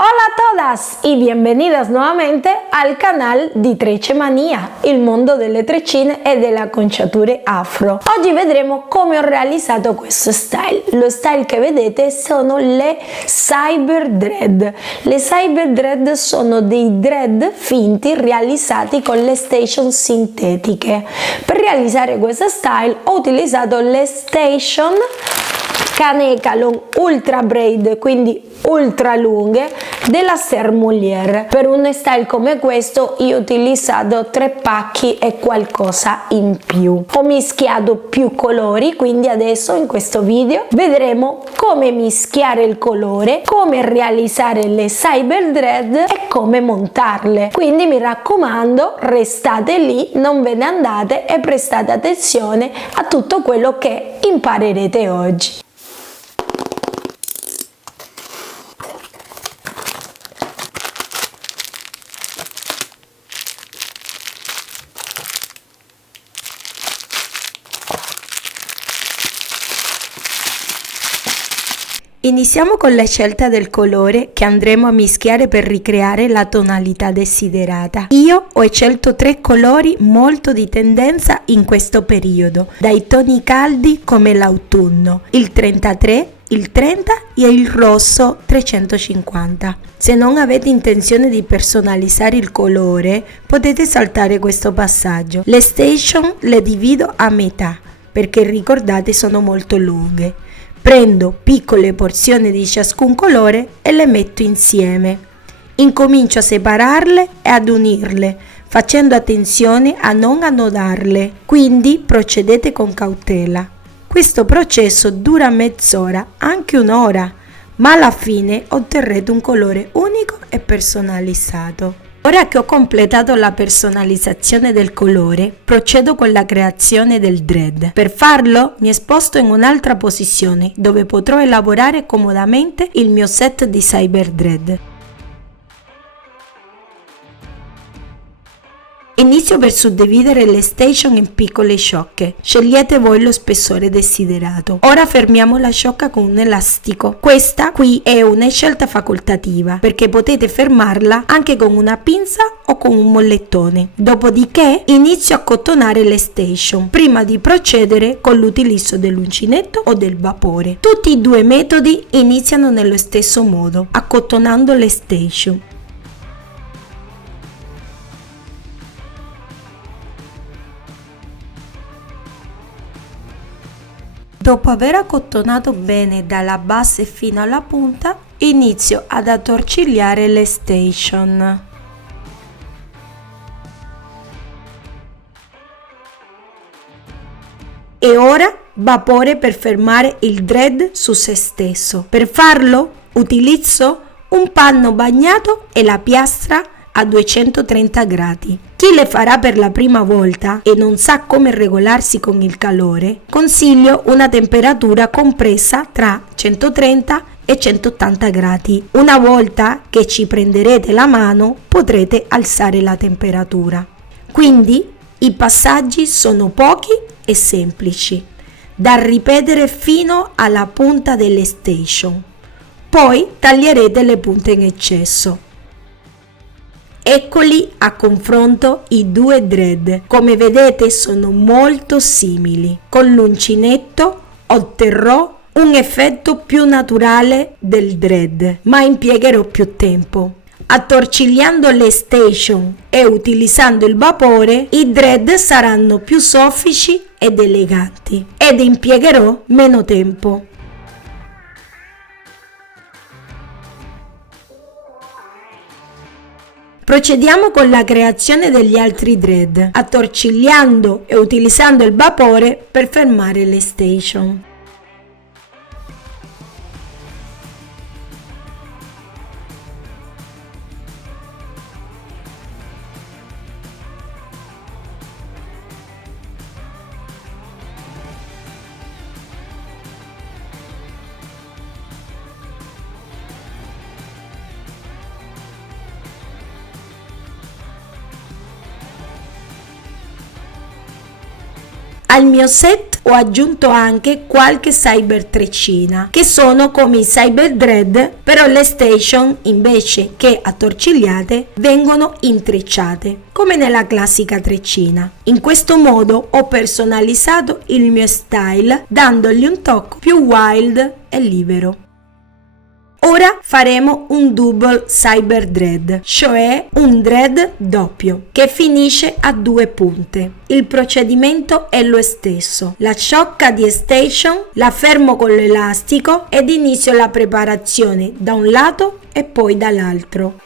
Hola a todas y bienvenidas nuovamente al canal di Trecemania, il mondo delle trecine e delle acconciature afro. Oggi vedremo come ho realizzato questo style. Lo style che vedete sono le Cyber Dread. Le Cyber Dread sono dei dread finti realizzati con le station sintetiche. Per realizzare questo style ho utilizzato le station Kanekalon Ultra Braid, quindi ultra lunghe, della Sermoulière. Per un style come questo io ho utilizzato 3 pacchi e qualcosa in più. Ho mischiato più colori, quindi adesso in questo video vedremo come mischiare il colore, come realizzare le Cyber Dread e come montarle. Quindi mi raccomando, restate lì, non ve ne andate e prestate attenzione a tutto quello che imparerete oggi. Iniziamo con la scelta del colore che andremo a mischiare per ricreare la tonalità desiderata. Io ho scelto 3 colori molto di tendenza in questo periodo, dai toni caldi come l'autunno, il 33, il 30 e il rosso 350. Se non avete intenzione di personalizzare il colore, potete saltare questo passaggio. Le station le divido a metà, perché ricordate sono molto lunghe. Prendo piccole porzioni di ciascun colore e le metto insieme. Incomincio a separarle e ad unirle, facendo attenzione a non annodarle, quindi procedete con cautela. Questo processo dura mezz'ora, anche un'ora, ma alla fine otterrete un colore unico e personalizzato. Ora che ho completato la personalizzazione del colore, procedo con la creazione del dread. Per farlo mi sposto in un'altra posizione dove potrò elaborare comodamente il mio set di Cyber Dread. Inizio per suddividere le station in piccole sciocche. Scegliete voi lo spessore desiderato. Ora fermiamo la sciocca con un elastico. Questa qui è una scelta facoltativa, perché potete fermarla anche con una pinza o con un mollettone. Dopodiché inizio a cottonare le station, prima di procedere con l'utilizzo dell'uncinetto o del vapore. Tutti i 2 metodi iniziano nello stesso modo, accottonando le station. Dopo aver accottonato bene dalla base fino alla punta, inizio ad attorcigliare le station. E ora vapore per fermare il dread su se stesso. Per farlo utilizzo un panno bagnato e la piastra a 230 gradi. Chi le farà per la prima volta e non sa come regolarsi con il calore, consiglio una temperatura compresa tra 130 e 180 gradi. Una volta che ci prenderete la mano, potrete alzare la temperatura. Quindi i passaggi sono pochi e semplici, da ripetere fino alla punta delle station. Poi taglierete le punte in eccesso. Eccoli a confronto i 2 dread. Come vedete sono molto simili. Con l'uncinetto otterrò un effetto più naturale del dread, ma impiegherò più tempo. Attorcigliando le station e utilizzando il vapore, i dread saranno più soffici ed eleganti ed impiegherò meno tempo. Procediamo con la creazione degli altri dread, attorcigliando e utilizzando il vapore per fermare le station. Al mio set ho aggiunto anche qualche cyber treccina, che sono come i cyber dread, però le station invece che attorcigliate vengono intrecciate, come nella classica treccina. In questo modo ho personalizzato il mio style dandogli un tocco più wild e libero. Ora faremo un double cyber dread, cioè un dread doppio, che finisce a 2 punte. Il procedimento è lo stesso. La ciocca di station la fermo con l'elastico ed inizio la preparazione da un lato e poi dall'altro.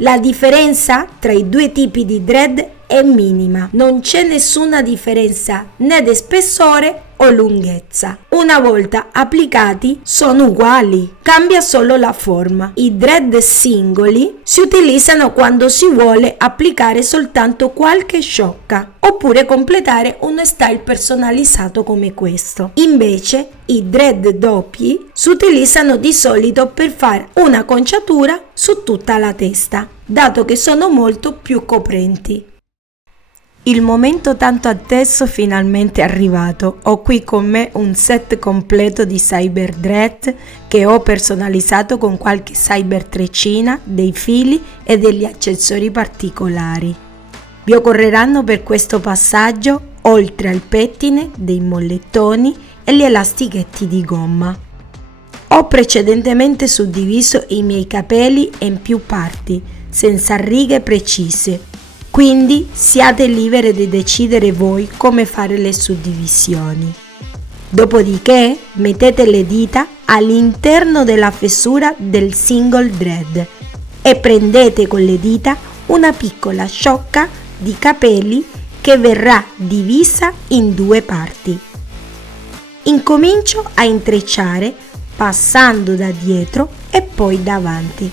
La differenza tra i due tipi di dread è minima, non c'è nessuna differenza né di spessore o lunghezza. Una volta applicati sono uguali, cambia solo la forma. I dread singoli si utilizzano quando si vuole applicare soltanto qualche ciocca oppure completare uno style personalizzato come questo. Invece i dread doppi si utilizzano di solito per fare una conciatura su tutta la testa, dato che sono molto più coprenti. Il momento tanto atteso finalmente è arrivato. Ho qui con me un set completo di cyber dread che ho personalizzato con qualche cyber treccina, dei fili e degli accessori particolari. Vi occorreranno per questo passaggio, oltre al pettine, dei mollettoni e gli elastichetti di gomma. Ho precedentemente suddiviso i miei capelli in più parti, senza righe precise. Quindi siate liberi di decidere voi come fare le suddivisioni. Dopodiché mettete le dita all'interno della fessura del single dread e prendete con le dita una piccola ciocca di capelli che verrà divisa in 2 parti. Incomincio a intrecciare passando da dietro e poi davanti.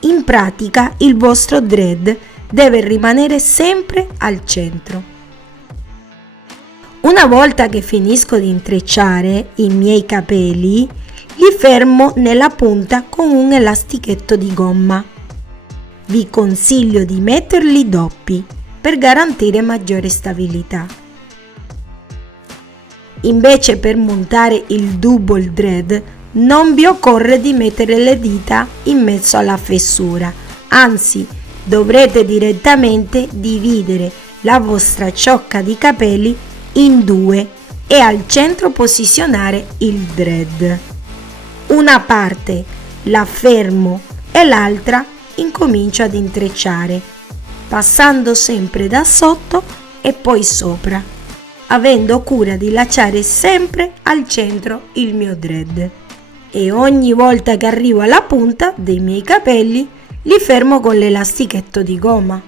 In pratica il vostro dread deve rimanere sempre al centro. Una volta che finisco di intrecciare i miei capelli, li fermo nella punta con un elastichetto di gomma. Vi consiglio di metterli doppi per garantire maggiore stabilità. Invece per montare il double dread non vi occorre di mettere le dita in mezzo alla fessura, anzi dovrete direttamente dividere la vostra ciocca di capelli in 2 e al centro posizionare il dread. Una parte la fermo e l'altra incomincio ad intrecciare, passando sempre da sotto e poi sopra, avendo cura di lasciare sempre al centro il mio dread. E ogni volta che arrivo alla punta dei miei capelli li fermo con l'elastichetto di gomma.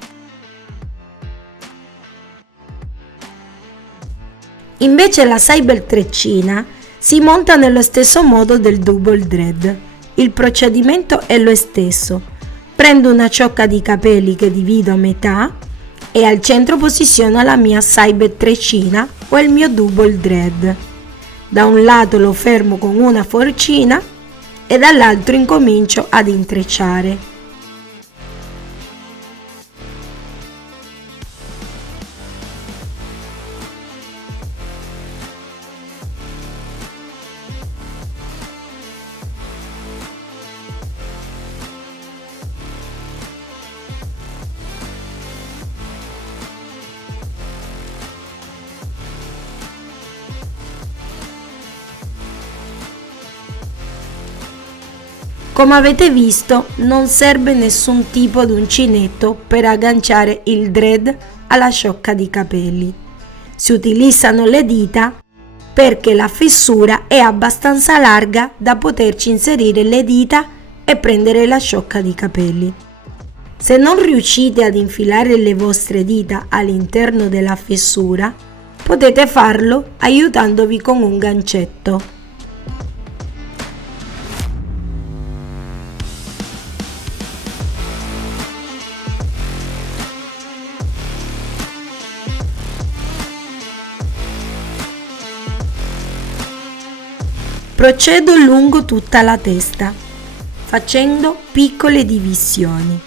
Invece la cyber treccina si monta nello stesso modo del double dread. Il procedimento è lo stesso. Prendo una ciocca di capelli che divido a metà e al centro posiziono la mia cyber treccina o il mio double dread. Da un lato lo fermo con una forcina e dall'altro incomincio ad intrecciare. Come avete visto, non serve nessun tipo di uncinetto per agganciare il dread alla ciocca di capelli. Si utilizzano le dita perché la fessura è abbastanza larga da poterci inserire le dita e prendere la ciocca di capelli. Se non riuscite ad infilare le vostre dita all'interno della fessura, potete farlo aiutandovi con un gancetto. Procedo lungo tutta la testa, facendo piccole divisioni.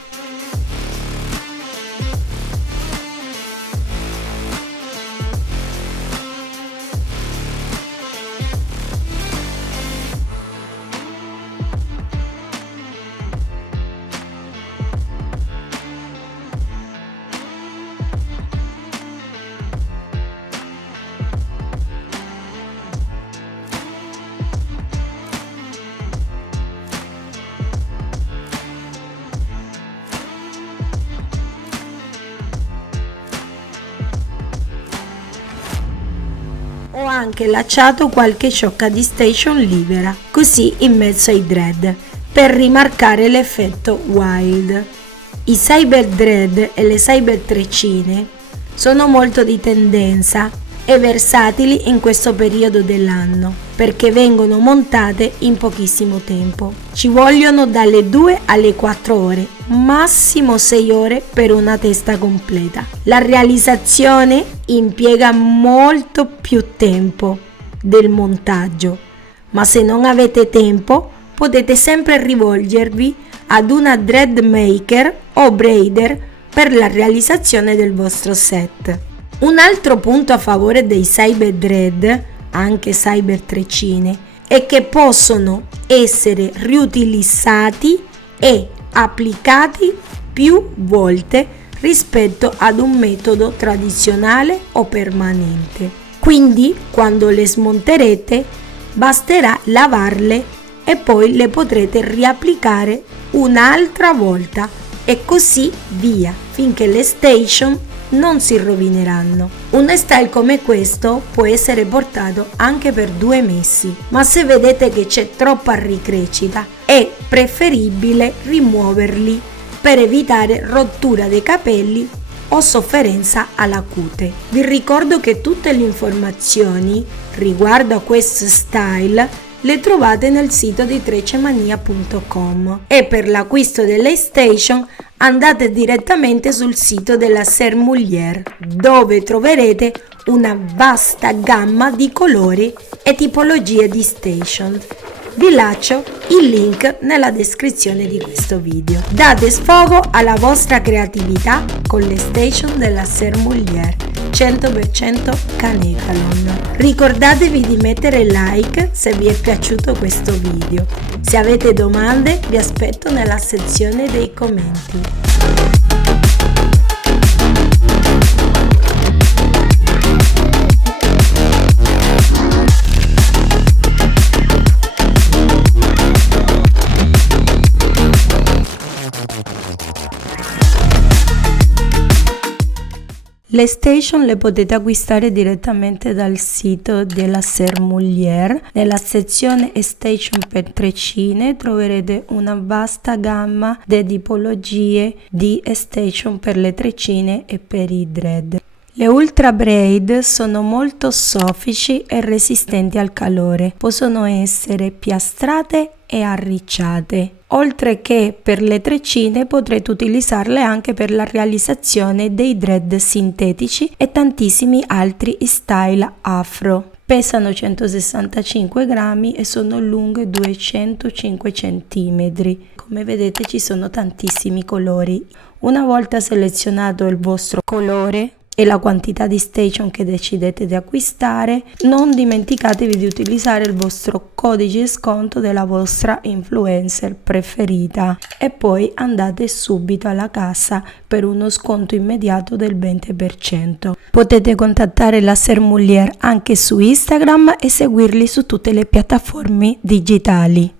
Ho anche lasciato qualche ciocca di station libera, così in mezzo ai dread, per rimarcare l'effetto wild. I cyber dread e le cyber treccine sono molto di tendenza e versatili in questo periodo dell'anno, perché vengono montate in pochissimo tempo. Ci vogliono dalle 2 alle 4 ore, massimo 6 ore per una testa completa. La realizzazione impiega molto più tempo del montaggio, ma se non avete tempo potete sempre rivolgervi ad una dread maker o braider per la realizzazione del vostro set. Un altro punto a favore dei cyber dread, anche cyber treccine, è che possono essere riutilizzati e applicati più volte rispetto ad un metodo tradizionale o permanente. Quindi, quando le smonterete, basterà lavarle e poi le potrete riapplicare un'altra volta e così via, finché le station non si rovineranno. Un style come questo può essere portato anche per 2 mesi, ma se vedete che c'è troppa ricrescita è preferibile rimuoverli per evitare rottura dei capelli o sofferenza alla cute. Vi ricordo che tutte le informazioni riguardo a questo style le trovate nel sito di trecemania.com e per l'acquisto delle station andate direttamente sul sito della Sermoulière, dove troverete una vasta gamma di colori e tipologie di station. Vi lascio il link nella descrizione di questo video. Date sfogo alla vostra creatività con le station della Sermoulière 100% Kanekalon. Ricordatevi di mettere like se vi è piaciuto questo video. Se avete domande vi aspetto nella sezione dei commenti. Le station le potete acquistare direttamente dal sito della Sermoulière. Nella sezione station per treccine troverete una vasta gamma di tipologie di station per le treccine e per i dread. Le Ultra Braid sono molto soffici e resistenti al calore, possono essere piastrate e arricciate. Oltre che per le treccine potrete utilizzarle anche per la realizzazione dei dread sintetici e tantissimi altri style afro. Pesano 165 grammi e sono lunghe 205 cm. Come vedete ci sono tantissimi colori. Una volta selezionato il vostro colore e la quantità di station che decidete di acquistare, non dimenticatevi di utilizzare il vostro codice sconto della vostra influencer preferita e poi andate subito alla cassa per uno sconto immediato del 20%. Potete contattare la Sermoulière anche su Instagram e seguirli su tutte le piattaforme digitali.